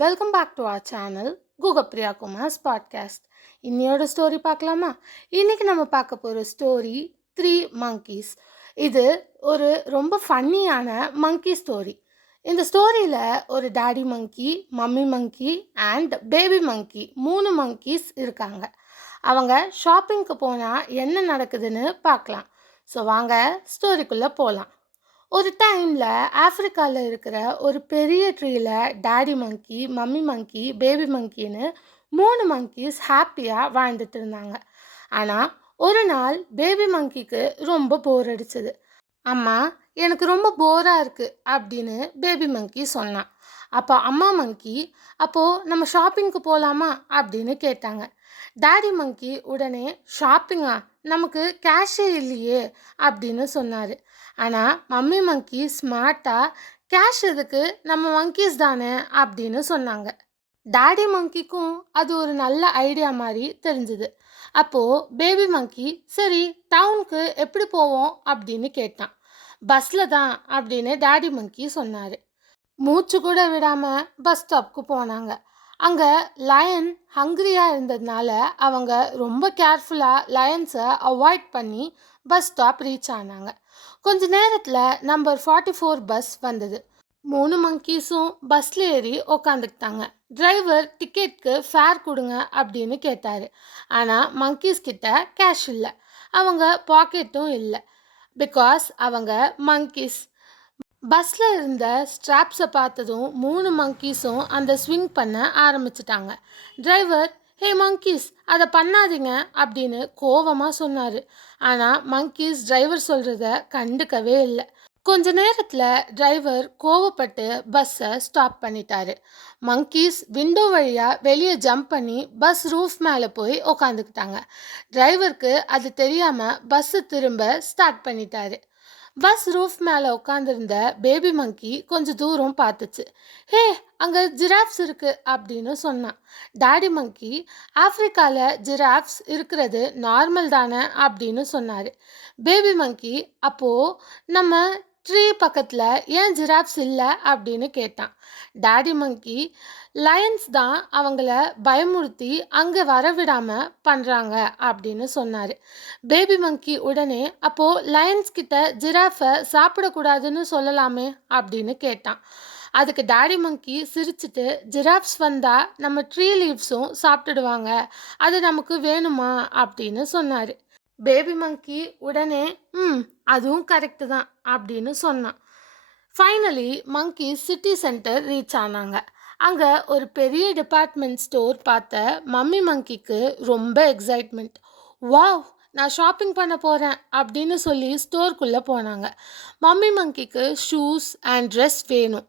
Welcome back to our channel Guhapriya Kumar's podcast. இன்னையோட story பார்க்கலாமா? இன்னைக்கு நம்ம பார்க்க போகிற ஸ்டோரி த்ரீ monkeys. இது ஒரு ரொம்ப ஃபன்னியான மங்கி ஸ்டோரி. இந்த ஸ்டோரியில் ஒரு daddy monkey, mummy monkey and baby monkey 3 monkeys இருக்காங்க. அவங்க ஷாப்பிங்க்கு போனால் என்ன நடக்குதுன்னு பார்க்கலாம். ஸோ வாங்க ஸ்டோரிக்குள்ளே போகலாம். ஒரு டைமில் ஆஃப்ரிக்காவில் இருக்கிற ஒரு பெரிய ட்ரீயில் டாடி மங்கி, மம்மி மங்கி, பேபி மங்கின்னு 3 monkeys ஹாப்பியாக வாழ்ந்துட்டு இருந்தாங்க. ஆனால் ஒரு நாள் பேபி மங்கிக்கு ரொம்ப போர் அடிச்சது. அம்மா, எனக்கு ரொம்ப போராக இருக்குது அப்படின்னு பேபி மங்கி சொன்னான். அப்போ அம்மா மங்கி, அப்போது நம்ம ஷாப்பிங்க்கு போகலாமா அப்படின்னு கேட்டாங்க. டாடி மங்கி உடனே, ஷாப்பிங்கா, நமக்கு கேஷே இல்லையே அப்படின்னு சொன்னார். ஆனால் மம்மி மங்கி ஸ்மார்ட்டாக, கேஷ் எதுக்கு, நம்ம monkeys தானே அப்படின்னு சொன்னாங்க. டாடி மங்கிக்கும் அது ஒரு நல்ல ஐடியா மாதிரி தெரிஞ்சுது. அப்போது பேபி மங்கி, சரி டவுனுக்கு எப்படி போவோம் அப்படின்னு கேட்டான். பஸ்ஸில் தான் அப்படின்னு டாடி மங்கி சொன்னார். மூச்சு கூட விடாமல் பஸ் ஸ்டாப்க்கு போனாங்க. அங்கே லயன் ஹங்க்ரியாக இருந்ததுனால அவங்க ரொம்ப கேர்ஃபுல்லாக லயன்ஸை அவாய்ட் பண்ணி பஸ் ஸ்டாப் ரீச் ஆனாங்க. கொஞ்ச நேரத்தில் நம்பர் 44 பஸ் வந்தது. 3 monkeysம் பஸ்ஸில் ஏறி உக்காந்துக்கிட்டாங்க. டிரைவர் டிக்கெட்க்கு ஃபேர் கொடுங்க அப்படின்னு கேட்டார். ஆனால் monkeys கிட்ட கேஷ் இல்லை, அவங்க பாக்கெட்டும் இல்லை. பிகாஸ் அவங்க monkeys. பஸ்ஸில் இருந்த ஸ்ட்ராப்ஸை பார்த்ததும் 3 monkeysம் அந்த ஸ்விங் பண்ண ஆரம்பிச்சிட்டாங்க. டிரைவர், ஹே monkeys, அதை பண்ணாதீங்க அப்படின்னு கோவமாக சொன்னார். ஆனால் monkeys டிரைவர் சொல்கிறத கண்டுக்கவே இல்லை. கொஞ்ச நேரத்தில் டிரைவர் கோவப்பட்டு பஸ்ஸை ஸ்டாப் பண்ணிட்டாரு. monkeys விண்டோ வழியாக வெளியே ஜம்ப் பண்ணி பஸ் ரூஃப் மேலே போய் உக்காந்துக்கிட்டாங்க. டிரைவருக்கு அது தெரியாமல் பஸ்ஸு திரும்ப ஸ்டார்ட் பண்ணிட்டாரு. பஸ் ரூஃப் மேலே உட்காந்துருந்த பேபி மங்கி கொஞ்சம் தூரம் பார்த்துச்சு. ஹே, அங்கே ஜிராஃப்ஸ் இருக்குது அப்படின்னு சொன்னான். டாடி மங்கி, ஆஃப்ரிக்காவில் ஜிராஃப்ஸ் இருக்கிறது நார்மல் தானே அப்படின்னு சொன்னார். பேபி மங்கி, அப்போது நம்ம ட்ரீ பக்கத்தில் ஏன் ஜிராஃப்ஸ் இல்லை அப்படின்னு கேட்டான். டாடி மங்கி, லயன்ஸ் தான் அவங்கள பயமுறுத்தி அங்கே வரவிடாமல் பண்ணுறாங்க அப்படின்னு சொன்னார். பேபி மங்கி உடனே, அப்போது லயன்ஸ் கிட்ட ஜிராஃபை சாப்பிடக்கூடாதுன்னு சொல்லலாமே அப்படின்னு கேட்டான். அதுக்கு டாடி மங்கி சிரிச்சிட்டு, ஜிராஃப்ஸ் வந்தால் நம்ம ட்ரீ லீவ்ஸும் சாப்பிட்டுடுவாங்க, அது நமக்கு வேணுமா அப்படின்னு சொன்னார். பேபி மங்கி உடனே, அதுவும் கரெக்டு தான் அப்படின்னு சொன்னான். ஃபைனலி மங்கி சிட்டி சென்டர் ரீச் ஆனாங்க. அங்கே ஒரு பெரிய டிபார்ட்மெண்ட் ஸ்டோர் பார்த்த மம்மி மங்கிக்கு ரொம்ப எக்ஸைட்மெண்ட். வாவ், நான் ஷாப்பிங் பண்ண போகிறேன் அப்படின்னு சொல்லி ஸ்டோருக்குள்ளே போனாங்க. மம்மி மங்கிக்கு ஷூஸ் அண்ட் ட்ரெஸ் வேணும்.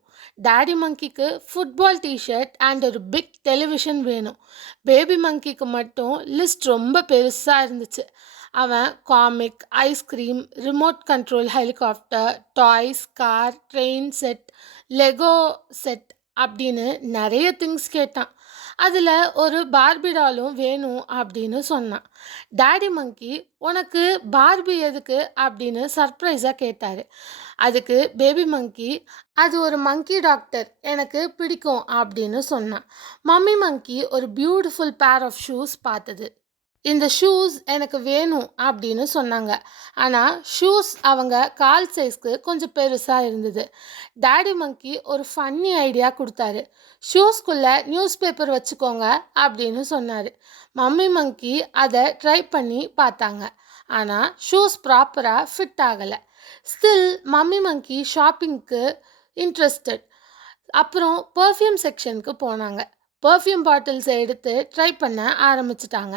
டாடி மங்கிக்கு ஃபுட்பால் டிஷர்ட் அண்ட் ஒரு பிக் டெலிவிஷன் வேணும். பேபி மங்கிக்கு மட்டும் லிஸ்ட் ரொம்ப பெருசாக இருந்துச்சு. அவன் comic, ice cream, remote control helicopter, toys, car, train set, Lego set அப்படின்னு நிறைய திங்ஸ் கேட்டான். அதில் ஒரு பார்பி டாலும் வேணும் அப்படின்னு சொன்னான். டாடி மங்கி, உனக்கு பார்பி எதுக்கு அப்படின்னு சர்ப்ரைஸாக கேட்டார். அதுக்கு பேபி மங்கி, அது ஒரு மங்கி டாக்டர், எனக்கு பிடிக்கும் அப்படின்னு சொன்னான். மம்மி மங்கி ஒரு பியூட்டிஃபுல் பேர் ஆஃப் ஷூஸ் பார்த்தது. இந்த ஷூஸ் எனக்கு வேணும் அப்படின்னு சொன்னாங்க. ஆனால் ஷூஸ் அவங்க கால் சைஸ்க்கு கொஞ்சம் பெருசாக இருந்தது. டாடி மங்கி ஒரு ஃபன்னி ஐடியா கொடுத்தாரு. ஷூஸ்குள்ளே நியூஸ் பேப்பர் வச்சுக்கோங்க அப்படின்னு சொன்னார். மம்மி மங்கி அதை ட்ரை பண்ணி பார்த்தாங்க. ஆனால் ஷூஸ் ப்ராப்பராக ஃபிட் ஆகலை. ஸ்டில் மம்மி மங்கி ஷாப்பிங்க்கு இன்ட்ரெஸ்டட். அப்புறம் பர்ஃப்யூம் செக்ஷனுக்கு போனாங்க. பர்ஃப்யூம் பாட்டில்ஸை எடுத்து ட்ரை பண்ண ஆரம்பிச்சிட்டாங்க.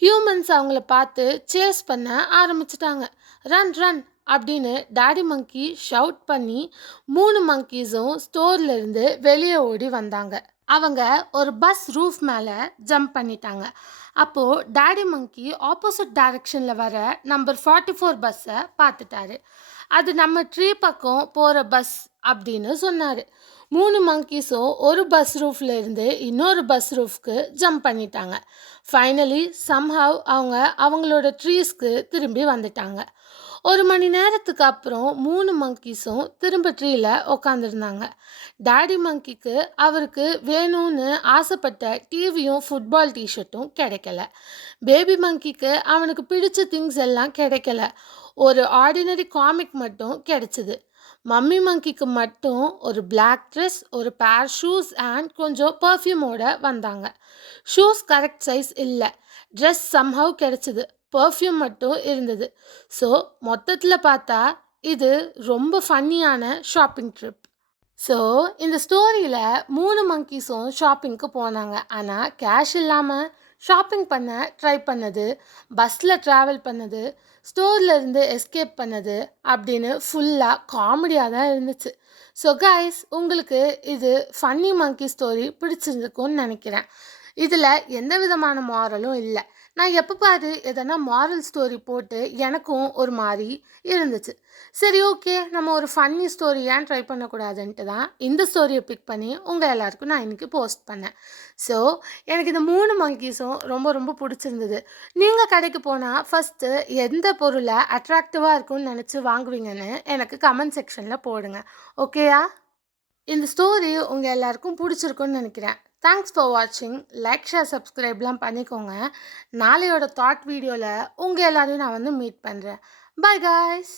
ஹியூமன்ஸ் அவங்கள பார்த்து சேஸ் பண்ண ஆரம்பிச்சிட்டாங்க. ரன் ரன் அப்படின்னு டாடி மங்கி ஷவுட் பண்ணி 3 monkeysம் ஸ்டோர்லேருந்து வெளியே ஓடி வந்தாங்க. அவங்க ஒரு பஸ் ரூஃப் மேலே ஜம்ப் பண்ணிட்டாங்க. அப்போது டாடி மங்கி ஆப்போசிட் டைரக்ஷனில் வர நம்பர் 44 பஸ்ஸை பார்த்துட்டாரு. அது நம்ம ட்ரீ பக்கம் போகிற பஸ் அப்படின்னு சொன்னார். 3 monkeysம் ஒரு பஸ் ரூஃப்ல இருந்து இன்னொரு பஸ் ரூஃப்க்கு ஜம்ப் பண்ணிட்டாங்க. ஃபைனலி சம்ஹவ் அவங்க அவங்களோட ட்ரீஸ்க்கு திரும்பி வந்துட்டாங்க. 1 மணி நேரத்துக்கு அப்புறம் 3 மங்கீஸும் திரும்ப ட்ரீல உட்காந்துருந்தாங்க. டாடி மங்கிக்கு அவருக்கு வேணும்னு ஆசைப்பட்ட டிவியும் ஃபுட்பால் டிஷர்ட்டும் கிடைக்கல. பேபி மங்கிக்கு அவனுக்கு பிடிச்ச திங்ஸ் எல்லாம் கிடைக்கல. ஒரு ஆர்டினரி காமிக் மட்டும் கிடைச்சது. மம்மி மங்கிக்கு மட்டும் ஒரு பிளாக் ட்ரெஸ், ஒரு பேர் ஷூஸ் அண்ட் கொஞ்சம் பர்ஃப்யூமோட வந்தாங்க. ஷூஸ் கரெக்ட் சைஸ் இல்லை. ட்ரெஸ் சம்ஹவ் கிடைச்சது. பர்ஃப்யூம் மட்டும் இருந்தது. ஸோ மொத்தத்தில் பார்த்தா இது ரொம்ப ஃபன்னியான ஷாப்பிங் ட்ரிப். ஸோ இந்த ஸ்டோரியில் 3 மங்கீஸும் ஷாப்பிங்க்கு போனாங்க. ஆனால் கேஷ் இல்லாமல் ஷாப்பிங் பண்ண ட்ரை பண்ணது, பஸ்ஸில் ட்ராவல் பண்ணது, ஸ்டோரில் இருந்து எஸ்கேப் பண்ணது அப்படின்னு ஃபுல்லாக காமெடியாக தான் இருந்துச்சு. ஸோ கைஸ், உங்களுக்கு இது ஃபன்னி மங்கி ஸ்டோரி பிடிச்சிருந்துக்கும்னு நினைக்கிறேன். இதில் எந்த விதமான மாரலும் இல்லை. நான் எப்போ பாரு எதனா மாரல் ஸ்டோரி போட்டு எனக்கும் ஒரு மாதிரி இருந்துச்சு. சரி, ஓகே, நம்ம ஒரு ஃபன்னி ஸ்டோரி ஏன் ட்ரை பண்ணக்கூடாதுன்ட்டு தான் இந்த ஸ்டோரியை பிக் பண்ணி உங்கள் எல்லாருக்கும் நான் இன்றைக்கி போஸ்ட் பண்ணேன். ஸோ எனக்கு இந்த 3 மங்கீஸும் ரொம்ப ரொம்ப பிடிச்சிருந்தது. நீங்கள் கடைக்கு போனால் ஃபஸ்ட்டு எந்த பொருளை அட்ராக்டிவாக இருக்கும்னு நினச்சி வாங்குவீங்கன்னு எனக்கு கமெண்ட் செக்ஷனில் போடுங்க. ஓகேயா? இந்த ஸ்டோரி உங்கள் எல்லாருக்கும் பிடிச்சிருக்குன்னு நினைக்கிறேன். தேங்க்ஸ் ஃபார் வாட்சிங். லைக், ஷேர், சப்ஸ்கிரைப்லாம் பண்ணிக்கோங்க. நாளையோட தாட் வீடியோவில் உங்கள் எல்லாரையும் நான் மீட் பண்ணுறேன். By guys.